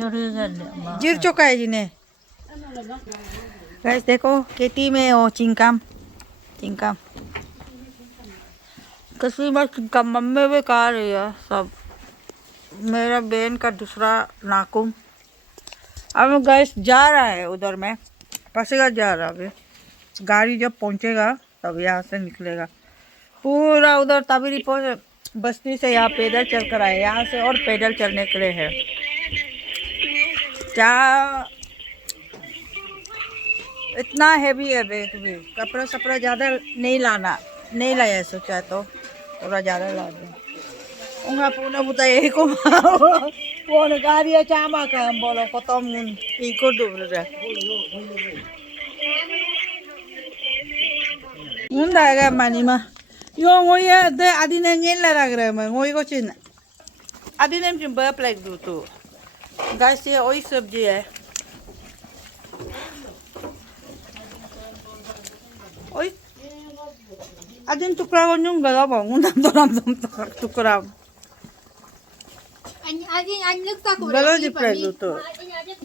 जिर चुका है जिन्हें। गैस देखो खेती में वो चिंकाम चिंकाम किसी बार चिंकाम मम्मी भी खा रही है सब। मेरा बहन का दूसरा नाखून। अब गैस जा रहा है उधर में पसेगा जा रहा है। गाड़ी जब पहुंचेगा तब यहाँ से निकलेगा पूरा उधर तबीरी पहुंच बस्ती से यहाँ पैदल चल कर आए। यहाँ से और पैदल चलने के लिए है। क्या इतना हैवी है बैग भी। कपड़ा सपड़ा ज़्यादा नहीं लाया सोचा तो थोड़ा ज़्यादा ला दे उंगा पूना बुता यही को वो गाड़ी है चामा का हम बोलो को तुम इनको डूब रहा मुंडा मानी मा यो ngoy de adine ngel la ragra ma ngoy ko chin adine chim ba plek du tu guys ये वही सब्जी है। ओए adin tukra ko nyung gala ba ngun dam tukra anh nước ta cũng galo ji plek du tu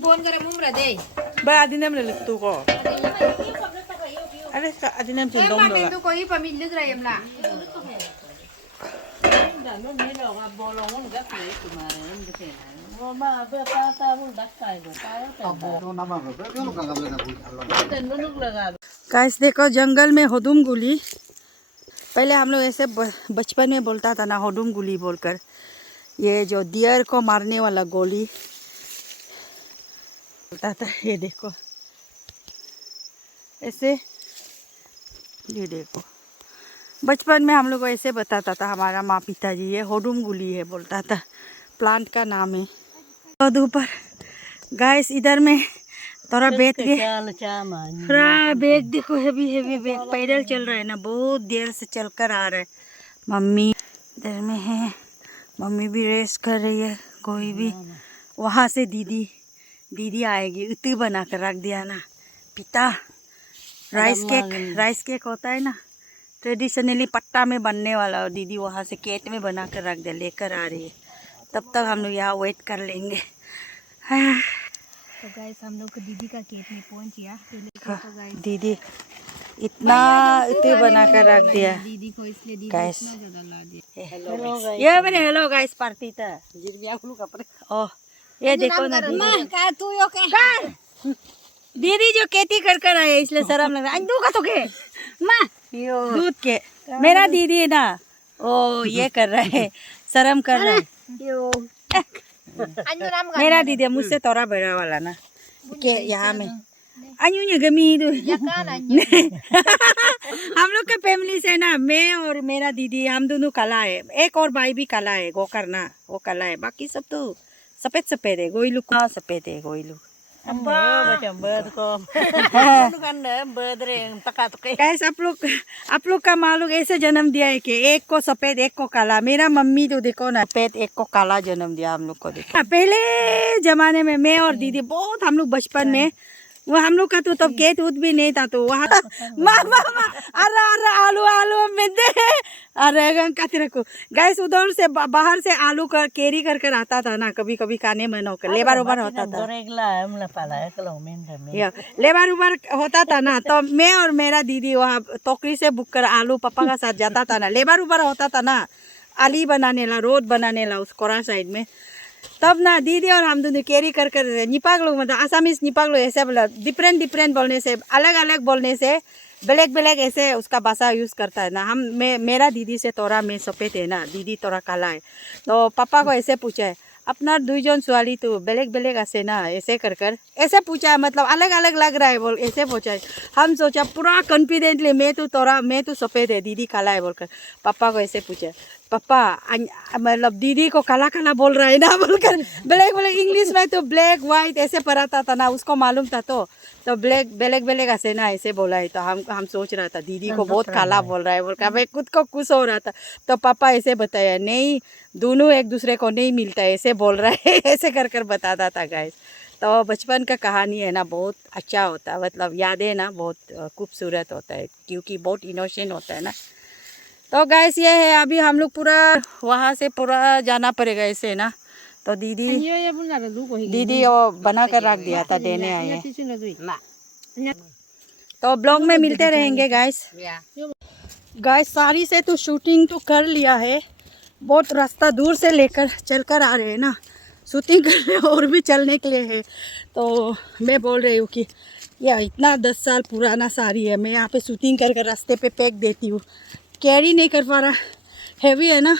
buồn cái mông ra đây ba adine me lik tu ko अरे adine chim em dong mà do mình tôi có ý và mình nước ra em là guys देखो जंगल में होदुम गुली। पहले हम लोग ऐसे बचपन में बोलता था ना होदुम गुली बोलकर। ये जो डियर को मारने वाला गोली बोलता था। ये देखो ऐसे ये देखो बचपन में हम लोग को ऐसे बताता था हमारा माँ पिताजी। ये होदुम गुली है बोलता था। प्लांट का नाम है। और ऊपर गाइस इधर में थोड़ा बैठ के पूरा बैग देखो हेवी हेवी बैग पैदल चल रहा है ना बहुत देर से चल कर आ रहा है। मम्मी इधर में है। मम्मी भी रेस्ट कर रही है। कोई भी वहाँ से दीदी आएगी। इतनी बना कर रख दिया ना पिता। राइस केक होता है ना ट्रेडिशनली पट्टा में बनने वाला। और दीदी वहाँ से केट में बना कर रख दिया लेकर आ रही है। तब तक हम लोग यहाँ वेट कर लेंगे। तो गाइस हम लोग को दीदी का केक में पहुंच गया। दीदी इतना बना कर रख दिया दीदी को इसलिए दीदी गाइस। इतना ज्यादा ला दिया। ये मेरे हेलो गाइस पार्टी था ओह ये देखो ना का तू यो के दीदी जो खेती कर आए इसलिए शर्म लग रहा है। दूध का तो के माँ दूध के मेरा दीदी है ना ओ ये कर रहा है शर्म कर रहा है। मेरा दीदी मुझसे थोड़ा बड़ा वाला ना के यहाँ में अन्यू गमी हम लोग का फैमिली से ना मैं और मेरा दीदी हम दोनों काला है। एक और भाई भी काला है गोकर ना वो काला है। बाकी सब तो सफेद है। गोइलू का सफेद है गोइलू। गाइस आप लोग का माँ लोग ऐसे जन्म दिया है कि एक को सफेद एक को काला। मेरा मम्मी तो देखो ना सफेद एक को काला जन्म दिया हम लोग को। देखो पहले जमाने में मैं और दीदी बहुत हम लोग बचपन में वो हम लोग का तो तब खेत उत भी नहीं था तो वहाँ अरे आलू में दे अरे काती रखो। गैस उधर से बाहर से आलू कर कैरी कर आता था ना कभी कभी खाने में नौकर लेबर उबर होता था। लेबर उबर होता था ना तो मैं और मेरा दीदी वहाँ टोकरी से बुक कर आलू पापा का साथ जाता था ना। लेबर उबर होता था ना आली बनाने ला रोड बनाने ला उस कोरा साइड में। तब ना दीदी और हम दोनों कैरी कर निपाक लोग मतलब आसामीज निपाक लोग ऐसे बोला डिफरेंट बोलने से अलग बोलने से ब्लैक ऐसे उसका भाषा यूज़ करता है ना। मेरा दीदी से तोरा मैं सफ़ेद है ना दीदी तोरा काला है। तो पापा को ऐसे पूछा है अपना दुईजन स्वाली तो ब्लैक आसे ना ऐसे कर ऐसे पूछा है मतलब अलग लग रहा है बोल ऐसे पूछा है। हम सोचा पूरा कॉन्फिडेंटली मैं तो सफ़ेद है दीदी काला है बोलकर पापा को ऐसे पूछा पापा मतलब दीदी को काला बोल रहा है ना बोलकर ब्लैक इंग्लिश में तो ब्लैक वाइट ऐसे पढ़ाता था ना उसको मालूम था तो ब्लैक ऐसे ना ऐसे बोला है। तो हम सोच रहा था दीदी को बहुत काला बोल रहा है बोलकर मैं खुद को खुश हो रहा था। तो पापा ऐसे बताया नहीं दोनों एक दूसरे को नहीं मिलता है ऐसे बोल रहा है ऐसे कर बताता था गाइस। तो बचपन का कहानी है ना बहुत अच्छा होता है मतलब यादें ना बहुत खूबसूरत होता है क्योंकि बहुत इनोसेंट होता है ना। तो गाइस ये है अभी हम लोग पूरा वहाँ से पूरा जाना पड़ेगा ऐसे ना तो दीदी वो बना कर रख दिया था, देने आए हैं। तो ब्लॉग में मिलते रहेंगे गाइस। गाइस सारी से तो शूटिंग तो कर लिया है, बहुत रास्ता दूर से लेकर चलकर आ रहे हैं ना, शूटिंग करने और भी चलने के लिए है। तो मैं बोल रही हूँ कि यह इतना 10 साल पुराना साड़ी है, मैं यहाँ पे शूटिंग करके रास्ते पे फेंक देती हूँ, कैरी नहीं कर पा रहा, हैवी है ना।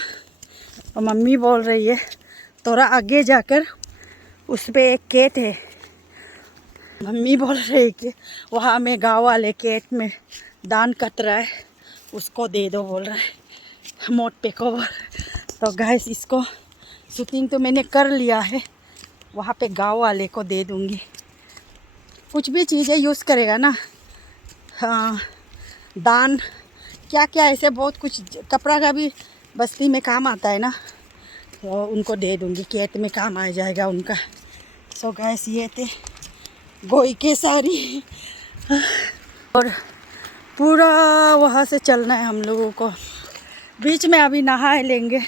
और मम्मी बोल रही है थोड़ा आगे जाकर उस पर एक केट है, मम्मी बोल रही है कि वहाँ में गाँव वाले केट में दान कट रहा है, उसको दे दो बोल रहा है, मोट पे को। तो गाइस इसको शूटिंग तो मैंने कर लिया है, वहाँ पे गाँव वाले को दे दूँगी। कुछ भी चीज़ें यूज़ करेगा ना, हाँ दान क्या क्या ऐसे बहुत कुछ, कपड़ा का भी बस्ती में काम आता है ना, तो उनको दे दूँगी, खेत में काम आ जाएगा उनका। सो गाइस ये थे गोई के साड़ी, और पूरा वहाँ से चलना है हम लोगों को। बीच में अभी नहा लेंगे।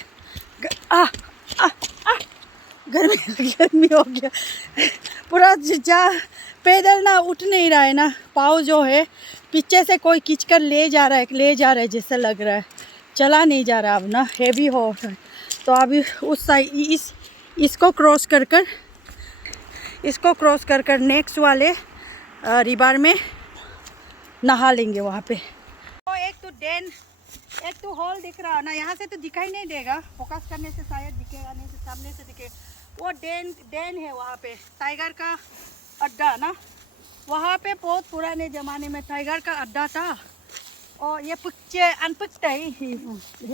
गर्मी हो गया पूरा, जा पैदल ना उठ नहीं रहा है ना, पाँव जो है पीछे से कोई खींच कर ले जा रहा है जैसा लग रहा है, चला नहीं जा रहा अब ना, हेवी हो। तो अभी उस साइड इसको क्रॉस कर कर नेक्स्ट वाले रिवर में नहा लेंगे वहाँ पे। तो एक तो हॉल दिख रहा है ना, यहाँ से तो दिखाई नहीं देगा, फोकस करने से शायद दिखेगा, नहीं तो सामने से दिखेगा। वो डैन है वहाँ पे, टाइगर का अड्डा ना, वहाँ पे बहुत पुराने ज़माने में टाइगर का अड्डा था। और ये अनपुख्ता है,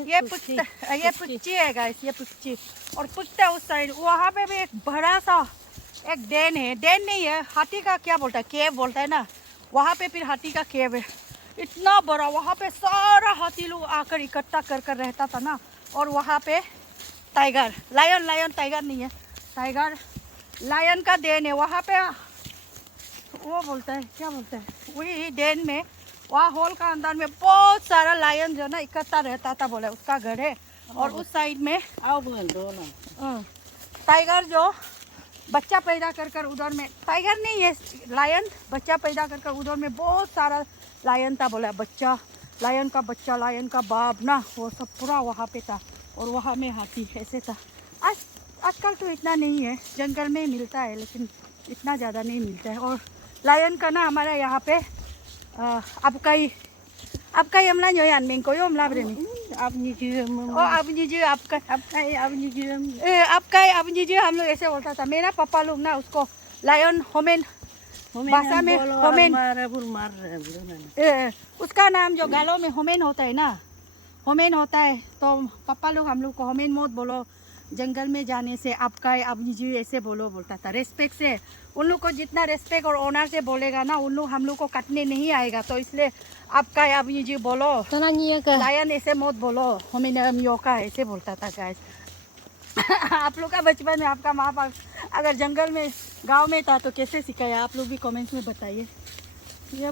ये पुच्ची है गाइस, ये पुच्ची। और पुख्ता उस साइड, वहाँ पे भी एक बड़ा सा एक डैन है, डैन नहीं है, हाथी का क्या बोलता है, केव बोलता है ना, वहाँ पे फिर हाथी का केव है, इतना बड़ा। वहाँ पे सारा हाथी लोग आकर इकट्ठा कर रहता था ना। और वहाँ पे टाइगर, लायन टाइगर नहीं है, टाइगर लायन का डैन है वहाँ पे। वो बोलता है, क्या बोलता है, वही डैन में, वहाँ हॉल का अंदर में बहुत सारा लायन जो ना इकट्ठा रहता था, बोले उसका घर है। और उस साइड में टाइगर जो बच्चा पैदा कर उधर में, टाइगर नहीं है लायन, बच्चा पैदा कर उधर में बहुत सारा लायन था, बोला बच्चा, लायन का बच्चा, लायन का बाप ना, वो सब पूरा वहाँ पे था। और वहाँ में हाथी ऐसे था। आजकल तो इतना नहीं है, जंगल में मिलता है लेकिन इतना ज़्यादा नहीं मिलता है। और लायन का ना हमारे यहाँ पे अब कई हमला जो यान में कोई हमला ब्रे में अब नीचे हम लोग ऐसे बोलता था। मेरा पापा लोग ना उसको लायन होमेन भाषा में होमेन, उसका नाम जो गालों में होमेन होता है ना, होमेन होता है। तो पापा लोग हम लोग को होमेन मत बोलो, जंगल में जाने से आपका अब जी ऐसे बोलता था, रेस्पेक्ट से। उन लोग को जितना रेस्पेक्ट और ऑनर से बोलेगा ना, उन लोग हम लोग को काटने नहीं आएगा। तो इसलिए आपका अब जी बोलो, लायन ऐसे मत बोलो, होमेन योका ऐसे बोलता था गाइस। आप लोग का बचपन में आपका माँ बाप अगर जंगल में गांव में था तो कैसे सिखाया, आप लोग भी कमेंट्स में बताइए। ये